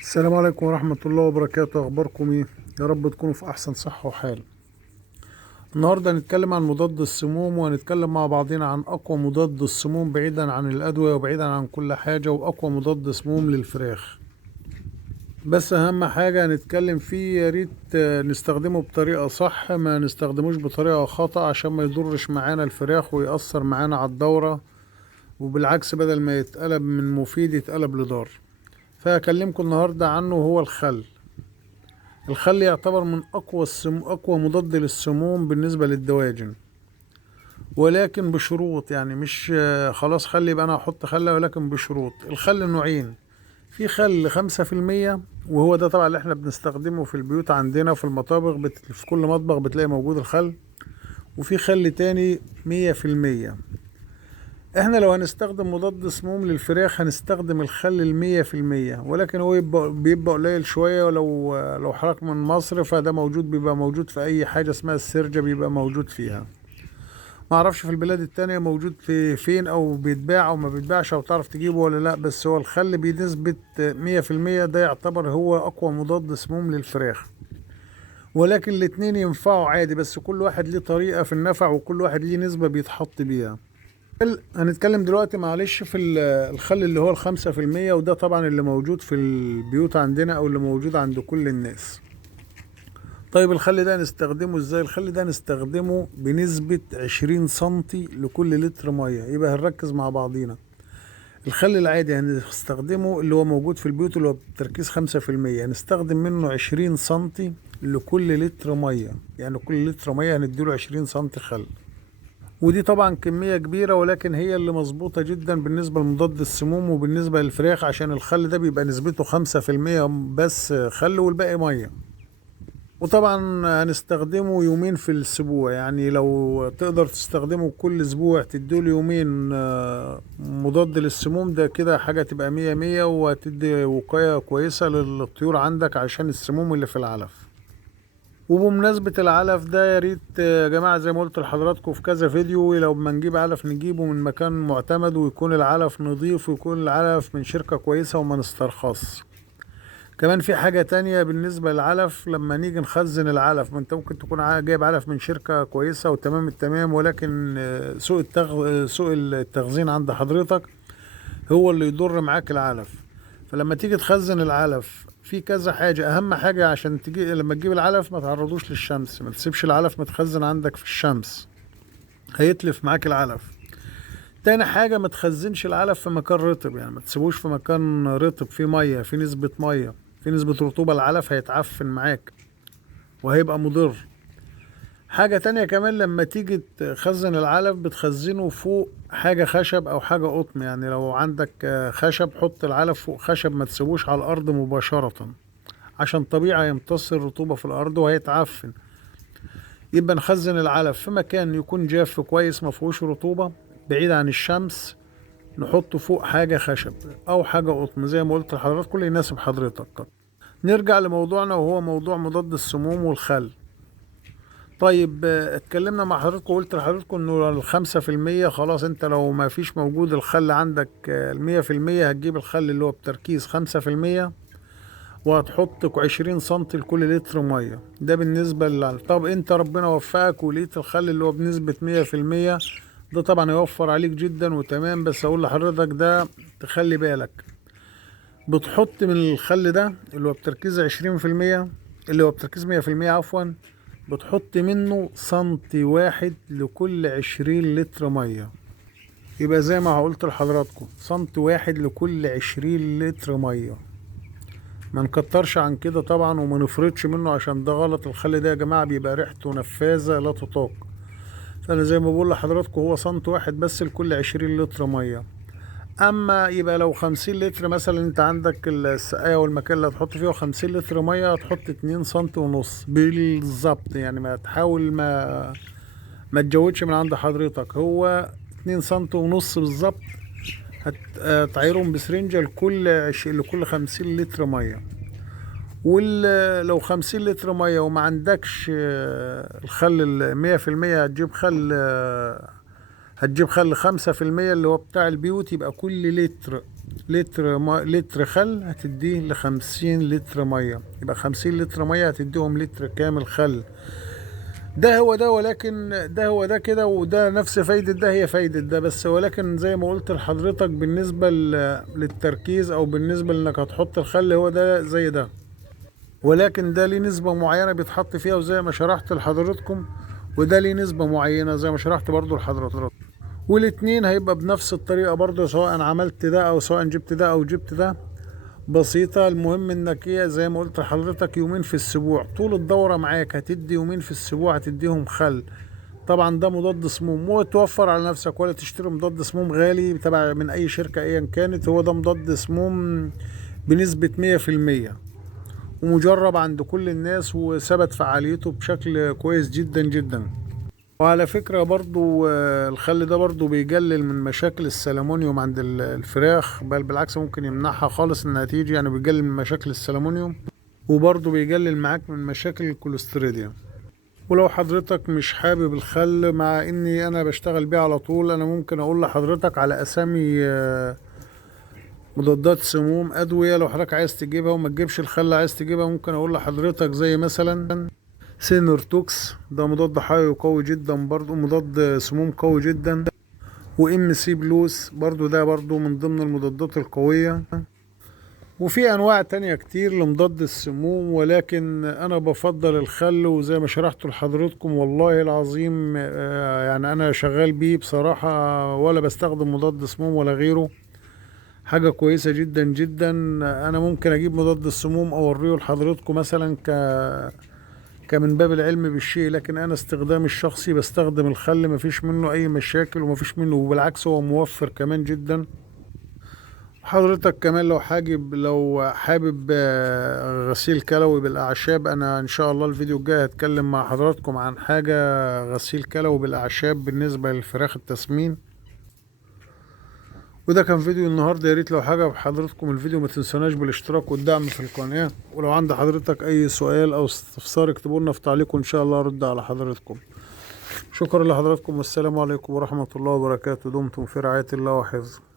السلام عليكم ورحمة الله وبركاته. أخباركم إيه؟ يا رب تكونوا في أحسن صحة وحال. النهاردة هنتكلم عن مضاد السموم، وهنتكلم مع بعضنا عن أقوى مضاد السموم بعيدا عن الأدوية وبعيدا عن كل حاجة، وأقوى مضاد سموم للفراخ. بس أهم حاجة هنتكلم فيه يا ريت نستخدمه بطريقة صح، ما نستخدموش بطريقة خطأ عشان ما يضرش معانا الفراخ ويأثر معانا على الدورة، وبالعكس بدل ما يتقلب من مفيد يتقلب لضار. فهكلمكم النهاردة عنه هو الخل. الخل يعتبر من أقوى مضاد للسموم بالنسبة للدواجن، ولكن بشروط. يعني مش خلاص خل يبقى أنا هحط خل، ولكن بشروط. الخل نوعين: في خل 5%، وهو ده طبعا اللي احنا بنستخدمه في البيوت عندنا في المطابخ، في كل مطبخ بتلاقي موجود الخل. وفي خل تاني 100%. احنا لو هنستخدم مضاد سموم للفراخ هنستخدم الخل 100%، ولكن هو بيبقى قليل شوية. ولو حضرتك من مصر فده بيبقى موجود في اي حاجة اسمها السرجة، بيبقى موجود فيها. ما اعرفش في البلاد التانية موجود في فين، او بيتباع او ما بيتباعش، او تعرف تجيبه ولا لا. بس هو الخل بنسبة 100% ده يعتبر هو اقوى مضاد سموم للفراخ. ولكن الاتنين ينفعوا عادي، بس كل واحد ليه طريقة في النفع، وكل واحد ليه نسبة بيتحط بيها. هنتكلم دلوقتي معلش في الخل اللي هو 5%، وده طبعا اللي موجود في البيوت عندنا، او اللي موجود عند كل الناس. طيب الخل ده نستخدمه ازاي؟ الخل ده نستخدمه بنسبة 20 سنتي لكل لتر مية. يبقى هنركز مع بعضينا. الخل العادي هنستخدمه اللي هو موجود في البيوت، اللي هو بتركيز 5%، هنستخدم منه 20 سنتي لكل لتر مية. يعني كل لتر مية هنديله 20 سنتي خل. ودي طبعا كمية كبيرة، ولكن هي اللي مظبوطة جدا بالنسبة لمضاد السموم وبالنسبة للفراخ، عشان الخل ده بيبقى نسبته 5% بس خل، والباقي مية. وطبعا هنستخدمه يومين في الأسبوع. يعني لو تقدر تستخدمه كل أسبوع تديله يومين مضاد للسموم، ده كده حاجة تبقى 100 100، وهتدي وقاية كويسة للطيور عندك عشان السموم اللي في العلف. وبمناسبة العلف ده، يا ريت يا جماعة زي ما قلت لحضراتكم في كذا فيديو، لو ما نجيب علف نجيبه من مكان معتمد، ويكون العلف نظيف، ويكون العلف من شركة كويسة وما نسترخص. كمان في حاجة تانية بالنسبة للعلف: لما نيجي نخزن العلف، ما انت ممكن تكون جايب علف من شركة كويسة وتمام التمام، ولكن سوء التخزين عند حضرتك هو اللي يضر معاك العلف. فلما تيجي تخزن العلف في كذا حاجة. أهم حاجة عشان تجي لما تجيب العلف ما تعرضوش للشمس، ما تسيبش العلف متخزن عندك في الشمس، هيتلف معاك العلف. تاني حاجة: ما تخزنش العلف في مكان رطب. يعني ما تسيبوش في مكان رطب فيه مية، في نسبة مية، في نسبة رطوبة، العلف هيتعفن معاك وهيبقى مضر. حاجة تانية كمان: لما تيجي تخزن العلف بتخزنه فوق حاجة خشب أو حاجة قطن. يعني لو عندك خشب، حط العلف فوق خشب، ما تسيبوش على الأرض مباشرة، عشان طبيعي يمتص الرطوبة في الأرض وهيتعفن. يبقى نخزن العلف في مكان يكون جاف كويس ما فيهوش رطوبة، بعيد عن الشمس. نحطه فوق حاجة خشب أو حاجة قطن زي ما قلت لحضرتك، كل يناسب حضرتك. نرجع لموضوعنا، وهو موضوع مضاد السموم والخل. طيب اتكلمنا مع حضرتك وقلت لحضرتك انه ال5%. خلاص انت لو ما فيش موجود الخل عندك 100%، هتجيب الخل اللي هو بتركيز 5%، وهتحط 20 سنتي لكل لتر مية. ده بالنسبة طب انت ربنا وفقك ولقيت الخل اللي هو بنسبة 100%، ده طبعا يوفر عليك جدا وتمام. بس اقول لحضرتك ده تخلي بالك: بتحط من الخل ده اللي هو بتركيز 20%، اللي هو بتركيز 100% عفوا، بتحط منه سنتي واحد لكل 20 لتر مية. يبقى زي ما قلت لحضراتكم، سنتي واحد لكل 20 لتر مية. ما نكترش عن كده طبعا، وما نفرطش منه، عشان ده غلط. الخل ده يا جماعة بيبقى ريحته نفاذة لا تطاق. فأنا زي ما بقول لحضراتكم هو سنتي واحد بس لكل 20 لتر مية. اما يبقى لو 50 لتر مثلا، انت عندك السقاية والمكان اللي هتحط فيه 50 لتر مية، هتحط 2 سنتي ونص بالظبط. يعني ما تحاول ما تجودش من عند حضرتك، هو 2 سنتي ونص بالظبط. هتعيرهم بسرنجة لكل 50 لتر مية. ولو 50 لتر مية وما عندكش الخل 100%، هتجيب خل 5% اللي هو بتاع البيوت. يبقى كل لتر لتر خل هتديه ل50 لتر مية، يبقى 50 لتر مية هتديهم لتر كامل خل. ده هو ده، ولكن ده هو ده كده، وده نفس فايدة ده، هي فايدة ده بس، ولكن زي ما قلت لحضرتك بالنسبة للتركيز او بالنسبة لانك هتحط الخل، هو ده زي ده، ولكن ده ليه نسبة معينة بيتحط فيها وزي ما شرحت لحضرتكم، وده ليه نسبة معينة زي ما شرحت برضو لحضرتك، والاتنين هيبقى بنفس الطريقة برضو، سواء عملت ده او سواء جبت ده او جبت ده، بسيطة. المهم انك ايه زي ما قلت لحضرتك، يومين في الاسبوع طول الدورة معاك هتدي يومين في الاسبوع هتديهم خل. طبعا ده مضاد سموم، وتوفر على نفسك ولا تشتري مضاد سموم غالي تبع من اي شركة ايا كانت، هو ده مضاد سموم بنسبة 100%، ومجرب عند كل الناس وثبت فعاليته بشكل كويس جدا جدا. وعلى فكرة برضو الخل ده برضو بيقلل من مشاكل السلمونيوم عند الفراخ، بل بالعكس ممكن يمنعها خالص انها تيجي، يعني بيقلل من مشاكل السلمونيوم، وبرضو بيقلل معاك من مشاكل الكوليستريديا. ولو حضرتك مش حابب الخل، مع اني انا بشتغل بيه على طول، انا ممكن اقول لحضرتك على اسامي مضادات سموم ادوية لو حضرتك عايز تجيبها وما تجيبش الخل عايز تجيبها، ممكن اقول لحضرتك زي مثلا سينورتوكس، ده مضاد حيوي قوي جدا برضو، مضاد سموم قوي جدا. وام سي بلوس برضو، ده برضو من ضمن المضادات القوية. وفي انواع تانية كتير لمضاد السموم، ولكن انا بفضل الخل، وزي ما شرحت لحضرتكم والله العظيم يعني انا شغال بيه بصراحة، ولا بستخدم مضاد سموم ولا غيره، حاجة كويسة جدا جدا. انا ممكن اجيب مضاد السموم اوريه لحضرتكم مثلا كمن باب العلم بالشيء، لكن انا استخدامي الشخصي بستخدم الخل، مفيش منه اي مشاكل ومفيش منه، وبالعكس هو موفر كمان جدا. حضرتك كمان لو حابب غسيل كلوي بالاعشاب، انا ان شاء الله الفيديو الجاي هتكلم مع حضراتكم عن حاجة غسيل كلوي بالاعشاب بالنسبة للفراخ التسمين. وده كان فيديو النهارده، يا ريت لو عجب حضراتكم الفيديو ما تنسوناش بالاشتراك والدعم في القناة، ولو عند حضرتك اي سؤال او استفسار اكتبوا لنا في تعليق وان شاء الله ارد على حضراتكم. شكرا لحضراتكم والسلام عليكم ورحمة الله وبركاته، دمتم في رعاية الله وحفظه.